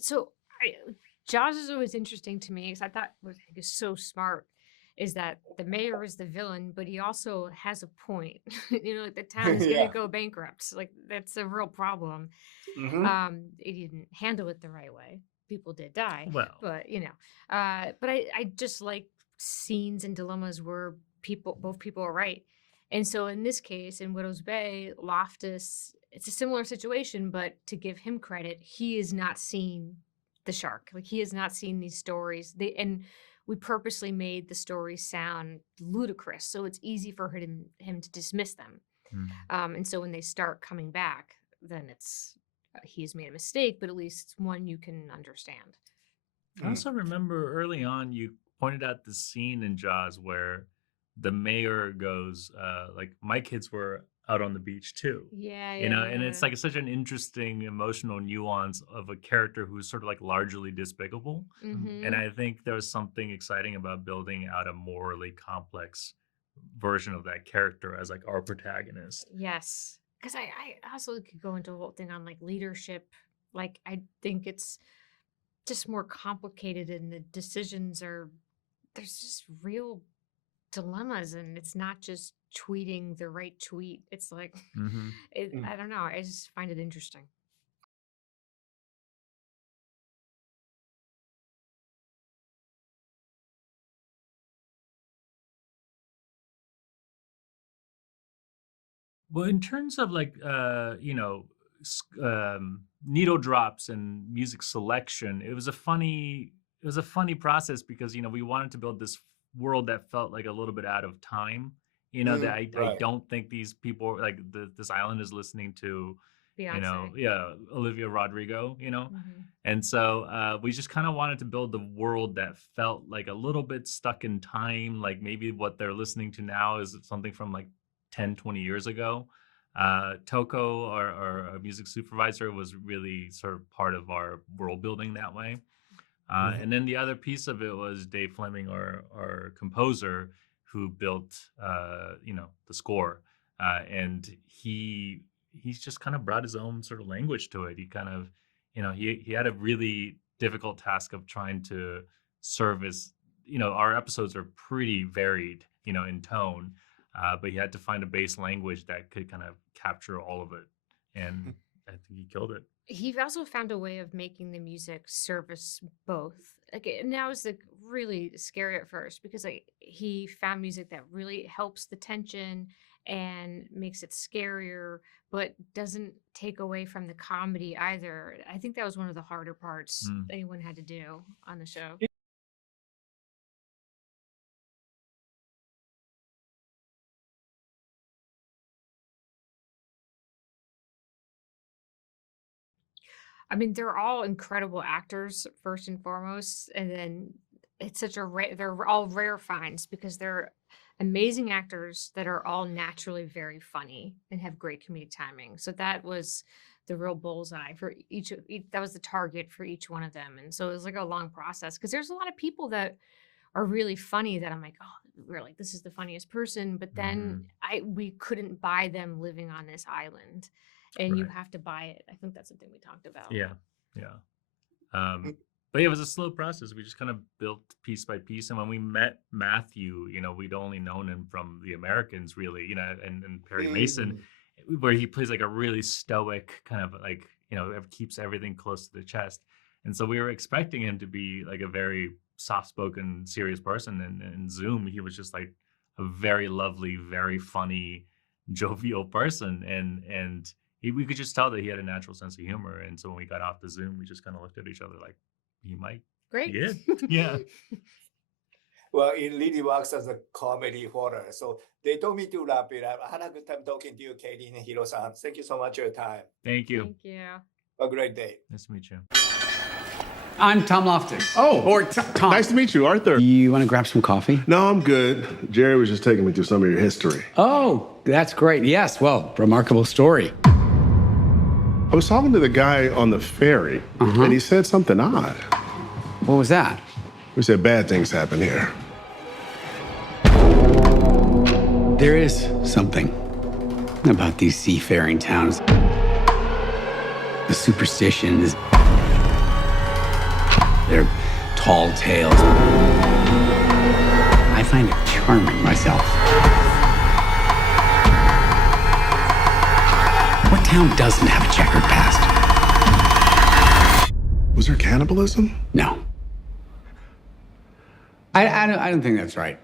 So Jaws is always interesting to me because I thought what I think is so smart is that the mayor is the villain, but he also has a point. Like the town is going to Yeah. go bankrupt. Like that's a real problem. Hmm. He didn't handle it the right way. People did die, Well, but but I just like scenes and dilemmas where both people are right. And so in this case, in Widow's Bay, Loftus, it's a similar situation, but to give him credit, he has not seen the shark. Like he has not seen these stories. And we purposely made the stories sound ludicrous, so it's easy for him to dismiss them. And so when they start coming back, then it's he's made a mistake, but at least it's one you can understand. I also remember early on you pointed out the scene in Jaws where the mayor goes, like, my kids were out on the beach too. Yeah, And it's like such an interesting emotional nuance of a character who's sort of like largely despicable. And I think there was something exciting about building out a morally complex version of that character as like our protagonist. Yes, because I also could go into a whole thing on like leadership. Like I think it's just more complicated, and the decisions there's just real dilemmas, and it's not just tweeting the right tweet. It's like Hmm I don't know. I just find it interesting. Well, in terms of like, needle drops and music selection, it was a funny process because we wanted to build this world that felt like a little bit out of time. That I Right. don't think these people like this island is listening to, Beyonce. yeah, Olivia Rodrigo, Hmm. and so we just kind of wanted to build a world that felt like a little bit stuck in time, like maybe what they're listening to now is something from like 10, 20 years ago. Toko, our music supervisor, was really sort of part of our world building that way. And then the other piece of it was Dave Fleming, our composer, who built, the score. And he's just kind of brought his own sort of language to it. He kind of, he had a really difficult task of trying to service, our episodes are pretty varied, in tone, but he had to find a base language that could kind of capture all of it. And I think he killed it. He also found a way of making the music service both. Like and that was like really scary at first because he found music that really helps the tension and makes it scarier, but doesn't take away from the comedy either. I think that was one of the harder parts Mm. anyone had to do on the show. I mean, they're all incredible actors first and foremost, and then it's such a they're all rare finds because they're amazing actors that are all naturally very funny and have great comedic timing. So that was the real bullseye for each that was the target for each one of them. And so it was like a long process because there's a lot of people that are really funny that I'm like, oh, we're like, this is the funniest person. But then we couldn't buy them living on this island. And you Right. have to buy it. I think that's something we talked about. Yeah, yeah. But yeah, it was a slow process. We just kind of built piece by piece. And when we met Matthew, we'd only known him from The Americans, really, and Perry Mason, where he plays like a really stoic kind of like, keeps everything close to the chest. And so we were expecting him to be like a very soft-spoken, serious person. And in Zoom, he was just like a very lovely, very funny, jovial person. And we could just tell that he had a natural sense of humor. And so when we got off the Zoom, we just kind of looked at each other like, he might. Great. Yeah. Yeah. Well, it really works as a comedy horror. So they told me to wrap it up. I had a good time talking to you, Katie and Hiro-san. Thank you so much for your time. Thank you. Thank you. Have a great day. Nice to meet you. I'm Tom Loftus. Oh, Or Tom. nice to meet you, Arthur. You want to grab some coffee? No, I'm good. Jerry was just taking me through some of your history. Oh, that's great. Yes, well, remarkable story. I was talking to the guy on the ferry, and he said something odd. What was that? He said bad things happen here. There is something about these seafaring towns. The superstitions, their tall tales. I find it charming myself. What town doesn't have a checkered past? Was there cannibalism? No. I don't think that's right.